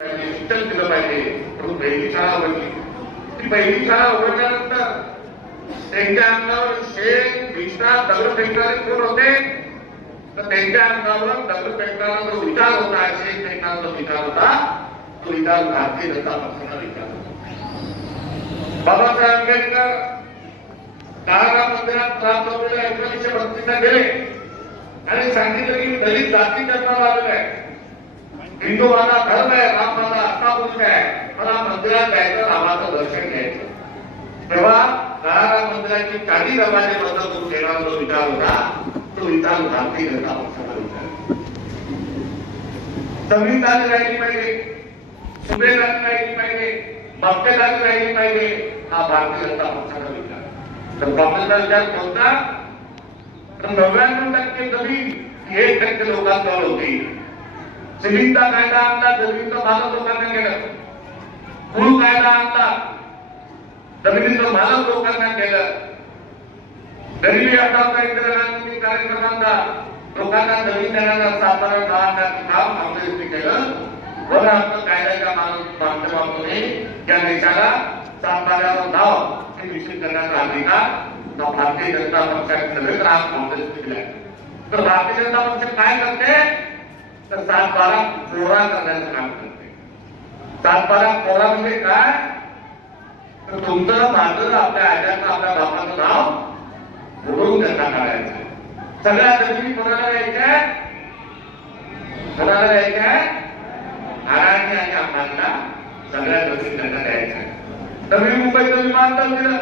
शिक्षण दिलं पाहिजे. म्हणून पहिली शाळा उघडली. ती पहिली शाळा उघडल्यानंतर त्यांच्या अंगावर शेण भिष्टा दगड फेकणारे कोण होते, तर त्यांच्या अंगावर दगड फेकणारा जो विचार होता, शेण फेकणारा जो विचार होता, तो विचार भारतीय जनता पक्षाचा विचार होता. बाबासाहेब आंबेडकर काळाराम मंदिरात रामनवमीला 1932ला गेले आणि सांगितलं की दलित जाती जन्माला आलेला आहे, हिंदू माझा धर्म आहे, राम माझा आत्मा पुरुष आहे, मला मंदिरात जायचं, रामाचं दर्शन घ्यायचं. तेव्हा काळाराम मंदिराची काही दरवाजे बंद करून देणारा जो विचार होता, तो विचार भारतीय जनता पक्षाचा विचार. जमीन झाली राहिली पाहिजे, सुभेदारी राहिली पाहिजे, मक्तेदारी राहिली पाहिजे, हा भारतीय जनता पक्षाचा विचार. तर काँग्रेसचा विचार कोणता, तर 99% जमीन 1% लोकांजवळ होती. जमीनचा कायदा आणला, जमिनीचं मालक लोकांना केलं. मूळ कायदा आणला, जमिनीचं मालक लोकांना केलं. गरिबी हटाव कार्यक्रमांचा लोकांना जमीन देण्याचा 7 गावांचं काम काँग्रेसने केलं. वन हक्क कायद्याच्या माध्यमातून या देशाला 7 नाव हे निश्चित करण्याचा अधिकार भारतीय जनता पक्षाने आज काँग्रेसने दिलाय. तर भारतीय जनता पक्ष काय करते, तर 7-12 कोरा करण्याचं काम करते. 7-12 कोरा म्हणजे काय, तर तुमचं माझं आपल्या आज्याचं आपल्या बापाचं नाव बोलवून त्यांना काढायचं. सगळ्या जमिनी कोणाला द्यायच्या, कोणाला द्यायच्या, आराणी आणि आम्हाला सगळ्या जमिनी त्यांना द्यायच्या. नवी मुंबईचं विमानतळ दिलं,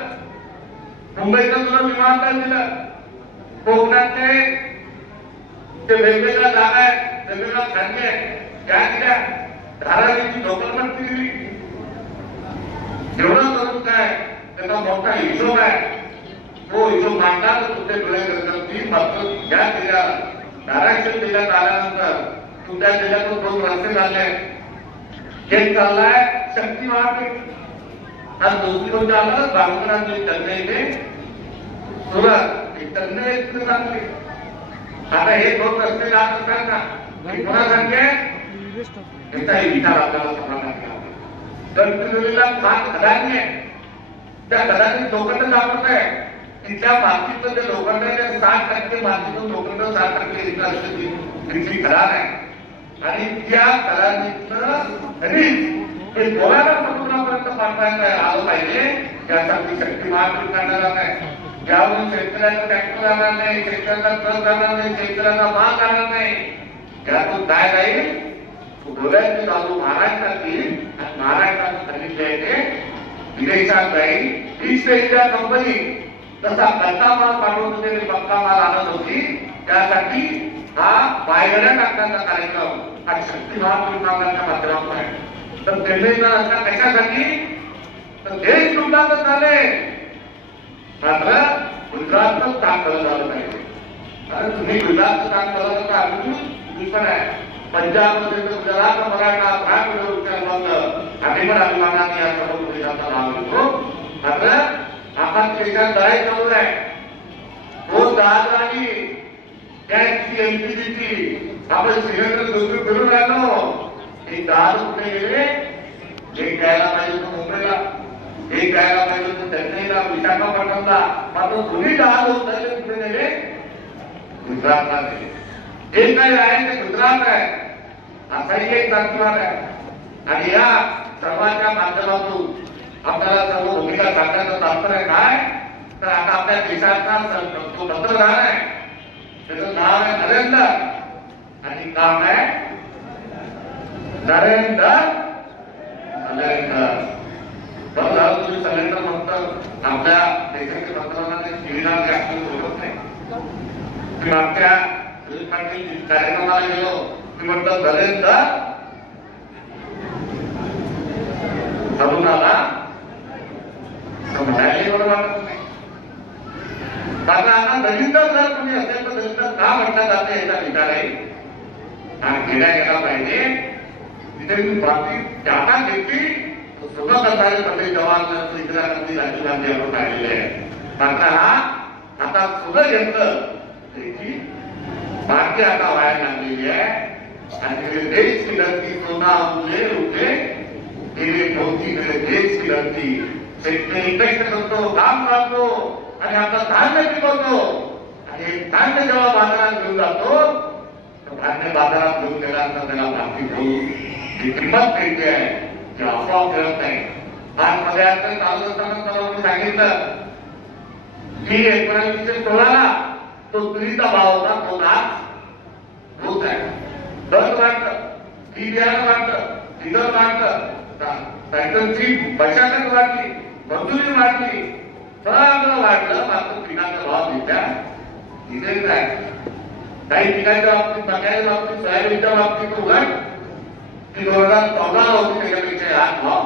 मुंबईचं तुला विमानतळ दिलं, कोकणातले ते वेगवेगळ्या जागा आहेत, वेगवेगळ्या खाणी आहेत, त्या दिल्या. धारावीची झोपडपट्टी दिली. एवढं करून काय त्याचा मोठा हिशोब आहे, तो हिशोब मांडला तर तुझे डोळे करतील. मात्र या जिल्ह्याला धाराशिव जिल्ह्यात आल्यानंतर तुमच्या जिल्ह्यातून 2 रस्ते झाले. एक चाललाय शक्ती महापीठ आणि दुसरी कोणत्या आलं बांगुरांची चेन्नई ते सुरत, चेन्नई इतकं चांगली. आता हे 2 रस्ते जात असताना कोणा सांगते याचाही विचार आपल्याला समाधान करावा. गडचिरोलीला 5 खदानी आहे, त्या खदानी लोखंड सापडत आहे. तिथल्या मातीचं जे लोखंड आहे ते 60% मातीचं लोखंड, 60% खदान आहे. आणि त्या खदानीतलं हे गोव्याला समुद्रापर्यंत पाठवायला आलं पाहिजे, यासाठी शक्ती महापीठ करण्याला नाही. यावरून शेतकऱ्याचा ट्रॅक्टर जाणार नाही, शेतकऱ्याचा ट्रक जाणार नाही, शेतकऱ्याचा माल जाणार नाही. यातून काय जाईल, डोळ्याची चालू महाराष्ट्रातील आणि महाराष्ट्रात सांगितले आहे विदेशात जाईल. ईस्ट इंडिया कंपनी तसा कच्चा माल पाठवून तरी पक्का माल आणत होती, त्यासाठी हा पायगड्या टाकण्याचा कार्यक्रम हा शक्ती महापीठाच्या माध्यमातून आहे. तर चेन्नईचा रस्ता कशासाठी, तर देश लुटाचं झाले, मात्र गुजरातच काम करत झालं पाहिजे. कारण तुम्ही गुजरातचं काम करत तर आम्ही पण आहे. पंजाबमध्ये गुजरात, मराठा, आम्ही पण अभिमानाने या सर्व देशाचा नाव घेतो. मात्र आपण देशात लढाई चालू आहे. 2 जहाज आणि गॅसची एलपीजीची आपण सिलेंडर फिरून राहिलो. एक जहाज कुठे गेले, एक जायला पाहिजे तो मुंबईला, एक जायला पाहिजे तो चेन्नईला, विशाखापट्टणमला. मात्र दोन्ही जहाज उतरले कुठे गेले, गुजरातला गेले. एक काय आहे ते गुजरात आहे, असाही एक जातीवाद आहे. आणि या सर्वांच्या माध्यमातून आपल्याला सर्व भूमिका सांगण्याचं तात्पर्य काय, तर आता आपल्या देशाचा जो पंतप्रधान आहे त्याचं नाव आहे नरेंद्र आणि काम आहे नरेंद्र. बरं झालं तुम्ही सलेंडर फक्त आपल्या देशाचे पंतप्रधानांनी शिविरात आपल्याला बोलत नाही. मी मागच्या कार्यक्रमाला गेलो, मी म्हटलं नरेंद्र तरुणाला म्हणायला बरं वाटत नाही. कारण आता दलित जर कोणी असेल तर दलित का म्हटलं जाते याचा विचार आहे केला गेला पाहिजे. तिथे मी बाकी जागा घेतली सुद्धा करणारे पंडित जवाहरलाल इंदिरा गांधी, राजीव गांधी आपण राहिलेले आहे. मात्र हा आता सुद्धा घेतलं त्याची भारतीय आता व्हायला लागलेली आहे. आणि मेरे देश की धरती सोना मुझे उठे मेरे मोती मेरे देश की धरती शेतकरी कष्ट करतो काम करतो आणि आता धान्य पिकवतो आणि धान्य जेव्हा बाजारात घेऊन जातो तर धान्य बाजारात घेऊन गेल्यानंतर त्याला माहिती घेऊन जी किंमत मिळते आहे ती आपोआप मिळत नाही. आज मध्ये चालू असताना मला मी सांगितलं की 1916ला तो तुरीचा भाव होता तो लाख होत आहे. दर वाढतं, बी बियाणं वाढतं, डिझेल वाढतं, सायकलची बचत वाढली, मजुरी वाढली, सगळं वाढलं. मात्र पिकाचा भाव दिल्या दिले काय काही पिकाच्या बाबतीत मक्याच्या बाबतीत सोयाबीनच्या बाबतीत उलट ती 2014 होती त्याच्यापेक्षा आज भाव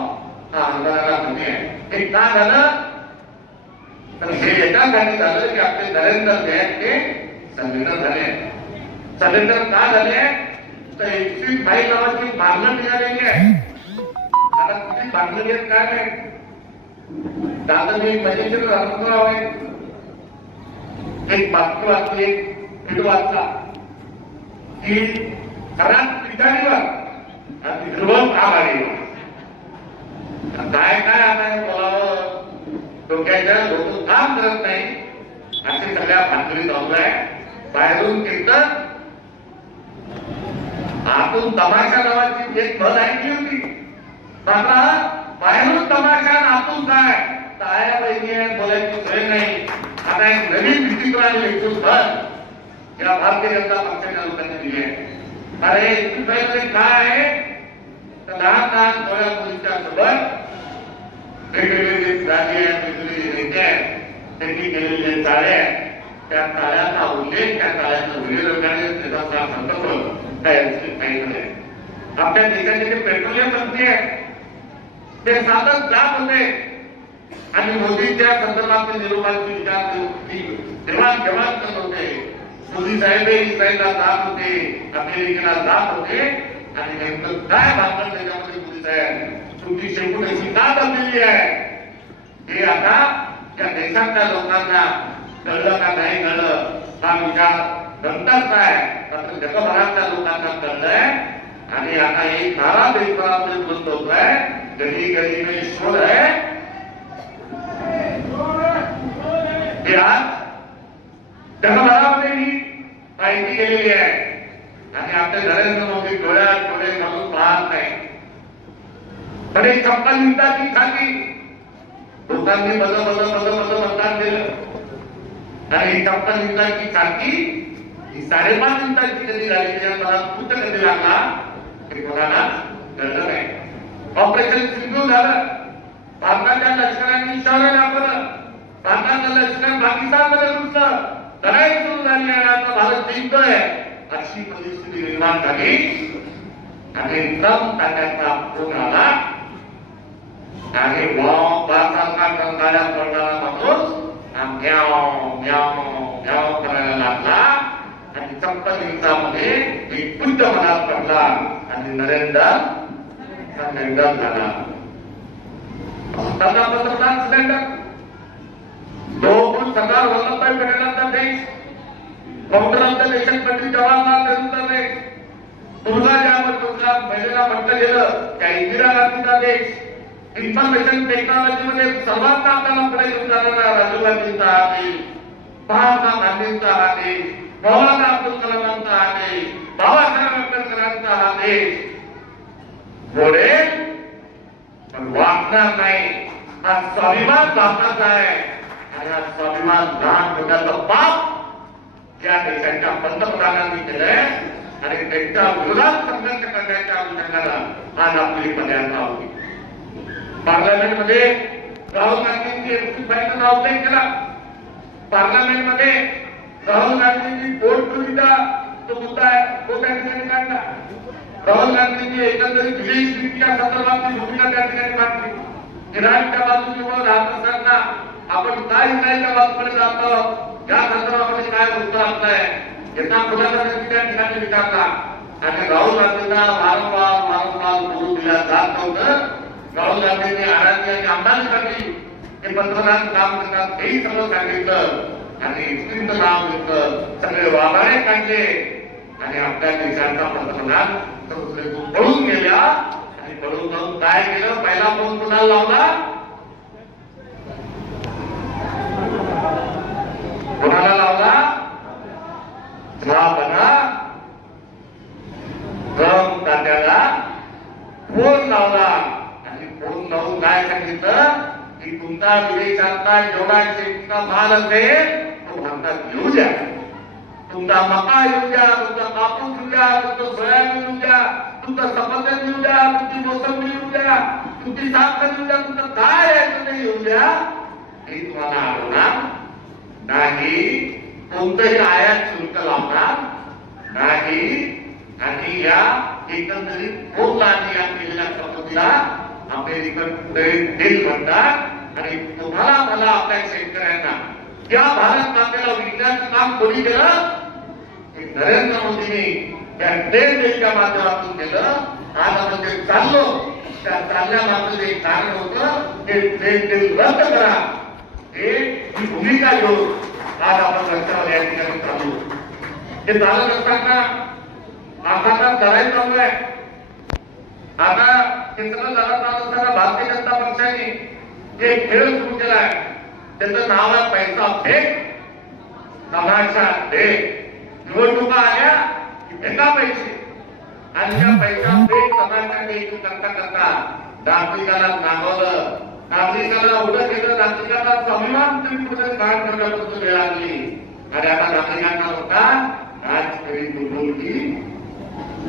हा हंगामाला कमी आहे. हे का झालं तर हे याच्यासाठी झालं की आपले नरेंद्र जे आहेत ते सरेंडर झाले. सरेंडर का झाले तर 21 फाईल नावाची मागणी निघालेली आहे. आता कुठे मागणी घेत काय नाही दादा मी मजेशीर रामराव आहे. एक बातमी वाचली एक व्हिडिओ वाचला की खराब पिकारीवर आणि ध्रुवम आघाडीवर काय काय आता बोलावं डोक्याच्या लोक काम करत नाही असे सगळ्या भानगडी चालू आहे. बाहेरून कीर्तन आतून तमाशा नावाची एक म्हण ऐकली होती. मात्र बाहेरून तमाशा आतून काय टाळ्या पाहिजे बोलायची सोय नाही. आता एक नवीन विचित्र आणि एकूण भर या भारतीय जनता पक्षाच्या लोकांनी दिली आहे. अरे काय आहे तर लहान लहान थोड्या मुलींच्या सोबत वेगवेगळे जे जागे आहेत वेगवेगळे नेते आहेत त्यांनी केलेले चाळे आहेत त्या चाळ्यांचा उल्लेख त्या चाळ्यांचा विरोधाने त्याचा संकल्प काही नाही. आपल्या देशाचे जे पेट्रोलियम मंत्री आहेत ते सातत जात होते आणि मोदींच्या संदर्भात निरोपांची विचार देवाणघेवाण करत होते. मोदी साहेब इस्रायलला जात होते, अमेरिकेला जात होते आणि नेमकं काय भागवत त्याच्यामध्ये मोदी साहेब तुमची शेपूट अशी का बनलेली आहे हे आता त्या देशातल्या लोकांना कळलं का नाही कळलं हा विचार नंतरचा आहे. मात्र जगभरातल्या लोकांना कळलंय आणि आता एक नारा देशभरामध्ये बंद होतोय गली गली में शोर है हे आज जगभरामध्ये ही माहिती गेलेली आहे आणि आपले नरेंद्र मोदी डोळ्यात डोळे घालून पाहत नाही. पण एक चप्पल मिनिटाची खाती लोकांनी मतदान केलं आणि चप्पल मिनिटाची खाती ही 5.5 मिनिटाची कधी झाली मला कुठं कधी लागला हे कोणाला कळलं नाही. ऑपरेशन सिंधू झालं, भारताच्या लष्करांनी शौर्य दाखवलं, भारताचं लष्कर पाकिस्तानमध्ये घुसलं, लढाई सुरू झाली आणि आता भारत जिंकतोय अशी परिस्थिती निर्माण झाली आणि ट्रम्प त्याचा फोन आला आणि भारताचा टंकाऱ्या पडणारा माणूस म्याव म्याव म्याव करायला लागला आणि चप्पल दिवसामध्ये एक बुद्ध मनात पडला आणि नरेंद्र झाला. पंतप्रधान सिलेंडर दोन सरदार वल्लभभाई पटेलांचा देश, founder of the nation Pandit Jawaharlal नेहरूंचा देश, दुर्गा ज्या महिलेला म्हटलं गेलं त्या इंदिरा गांधीचा देश, इन्फॉर्मेशन टेक्नॉलॉजी मध्ये सर्वांना आपल्याला पुढे घेऊन जाणारा राजीव गांधींचा हा देश, महात्मा गांधींचा हा देश, मौलाना अब्दुल कलामांचा हा देश, बाबासाहेब आंबेडकरांचा हा देश पुढे पण वाचणार नाही. हा स्वाभिमान भारताचा आहे आणि हा स्वाभिमान लहान होण्याचं पाप या देशाच्या पंतप्रधानांनी केलंय आणि त्यांच्या विरोधात संघर्ष करण्याच्या अनुषंगानं आज आपली पर्यायता होती. पार्लमेंटमध्ये राहुल गांधींनी एफसीफाईचा उल्लेख केला. पार्लमेंटमध्ये राहुल गांधींनी पोट चोरीचा जो मुद्दा आहे तो त्या ठिकाणी काढला. राहुल गांधींनी एकंदरीत विदेश नीतीच्या संदर्भातली भूमिका त्या ठिकाणी मांडली. इराणच्या बाजूने उभं राहत असताना आपण काय इस्रायलच्या बाजूकडे जातो या संदर्भामध्ये काय वृत्त असलंय याचा खुलासा त्या ठिकाणी विचारला आणि राहुल गांधींना वारंवार बोलू दिला जात नव्हतं. राहुल गांधींनी आराधी आणि अंबानीसाठी हे पंतप्रधान काम करतात हेही सगळं सांगितलं आणि स्त्रीचं नाव घेतलं, सगळे वाभाडे काढले आणि आपल्या देशाचा पंतप्रधान पळून गेल्या आणि पळून जाऊन काय केलं? पहिला फोन कुणाला लावला? कोणाला लावला? ट्रम्प तात्याला फोन लावला आणि फोन लावून काय सांगितलं की तुमचा विदेशातला जेवढा शेतीचा माल असेल तो भारतात येऊ द्या, तुमचा मका येऊ द्या, तुमचा कापूस येऊ द्या, तुमचं सोयाबीन येऊ द्या, तुमचं सफरचंद येऊ द्या, तुमची मोसंबी येऊ द्या, तुमची साखर येऊ द्या, तुमचं काय आहे ते येऊ द्या, हे तुम्हाला आवडणार नाही. कोणतंही आयात शुल्क लावणार नाही आणि या एकंदरीत फोन आणि या केलेल्या संपत्तीला अमेरिकन डील म्हणतात. आणि तुम्हाला मला आपल्या शेतकऱ्यांना या भारत मातेला विकण्याचं काम कोणी केलं? नरेंद्र मोदींनी त्या ट्रेन डीलच्या माध्यमातून केलं. आज आपण जे चाललो त्या चालण्यामागचं एक कारण होतं ते ट्रेन डील रद्द करा, ही भूमिका घेऊन आज आपण रस्त्यावर या ठिकाणी चालू. हे चालत असताना आता लढाई चालू आहे. आता हे सगळं लढत चालत असताना भारतीय जनता पक्षाने एक खेळ सुरू केला आहे. त्याचं नाव आहे पैसा फेक तमाशा फेक. निवडणुका आल्या की फेका पैसे आणि त्या पैसा फेक तमाशा फेक करता करता नागरिकाला नागवलं, नागरिकाला उभं केलं, नागरिकाला स्वाभिमान तुम्ही कुठे काम करण्यापासून वेळ लागली आणि आता नागरिकांना होता राजकीय बुलबुलकी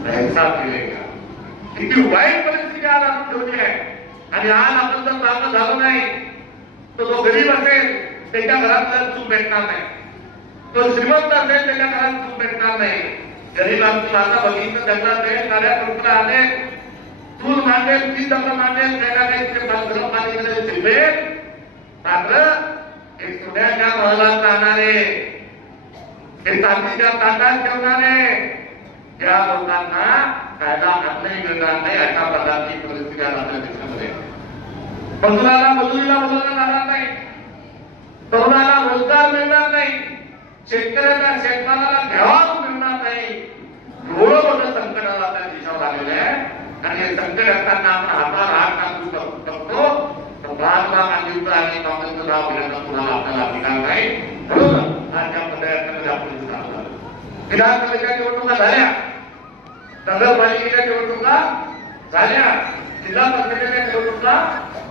पैसा केलेला. किती वाईट परिस्थिती आज आपण ठेवली आहे. आणि आज आपण जर चांगलं झालं नाही तर जो गरीब असेल त्याच्या घरात चूक भेटणार नाही, तो श्रीमंत असेल त्याच्या घरात चूक भेटणार नाही. गरीबांची माझा बघितलं त्यांना ते साऱ्या कंपन्या आले चूल मांडेल, ती दगड मांडेल, त्याला काही गरम पाणी शिरवेल. मात्र हे सोन्याच्या महलात राहणारे, हे चांदीच्या ताटात ठेवणारे या लोकांना कायदा हातही मिळणार नाही. अशा प्रकारची परिस्थिती आज आपल्या देशामध्ये. मजुराला मजुरीला बोलवलं जाणार नाही, तरुणाला रोजगार मिळणार नाही, शेतकऱ्याला शेतमालाला घ्यावा मिळणार नाही. एवढं मोठं संकट आपल्या देशावर आलेलं आहे. आणि हे संकट असताना आपण हातावर हात टाकू शकतो तर महात्मा गांधींचं आणि काँग्रेसचं नाव घेण्याचा कुणाला आपल्याला अधिकार नाही. म्हणून आज या पदयात्रेमध्ये आपण विधानसभेच्या निवडणुका झाल्या, नगरपालिकेच्या निवडणुका झाल्या, जिल्हा परिषदेच्या निवडणुका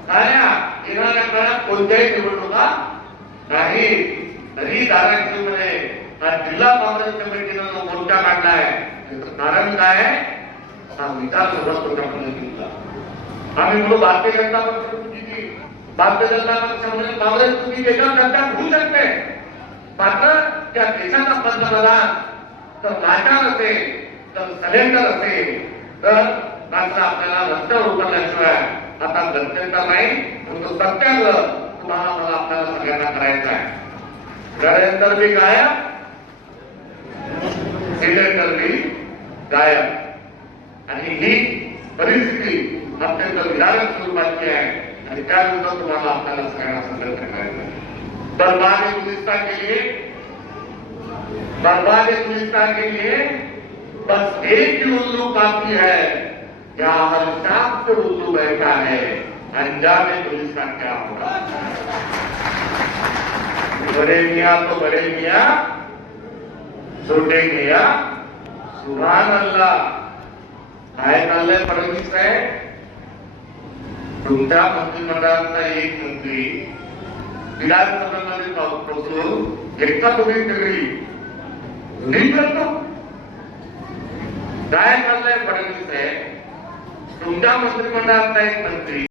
झाल्या. येणाऱ्या काळात कोणत्याही निवडणुका नाही. तरी धाराशिवमध्ये आज जिल्हा काँग्रेस कमिटीनं जो मोर्चा काढलाय त्याचं कारण काय आहे? हा विचार सुरुवात होत्या पद्धतीचा. आम्ही म्हणून भारतीय जनता पक्ष चुकीची, भारतीय जनता पक्षामध्ये काँग्रेस चुकी त्याच्यावर चर्चा होऊ शकते. मात्र त्या देशाचा पंतप्रधान तर लाचार असेल तर सिलेंडर असेल तर मात्र आपल्याला रस्त्यावर उतरल्याशिवाय आता गरजेचं नाही. तो सत्याग्रह तुम्हाला मला आपल्याला सगळ्यांना करायचा आहे. सिलेंडर भी गायब, सिलेंडर भी गायब. आणि ही परिस्थिती अत्यंत विदारक स्वरूपाची आहे आणि त्याविरुद्ध तुम्हाला आपल्याला सगळ्यांना संघर्ष करायचा आहे. बर्बाद गुलिस्तान के लिए, बर्बाद गुलिस्तान के लिए बस एक ही उल्लू काफी है. यहाँ हर शाम से उल्लू बैठा है, अंजाम गुलिस्तान क्या होगा. बड़े मियाँ तो बड़े मियाँ, छोटे मियाँ सुभान अल्लाह. काय चाललंय फडणवीस साहेब? तुमच्या मंत्रिमंडळाचा एक मंत्री विधानसभेमध्ये पोहोचून एकटा तुम्ही नाही करतो. काय चाललंय फडणवीस साहेब? तुमच्या मंत्रिमंडळाचा एक मंत्री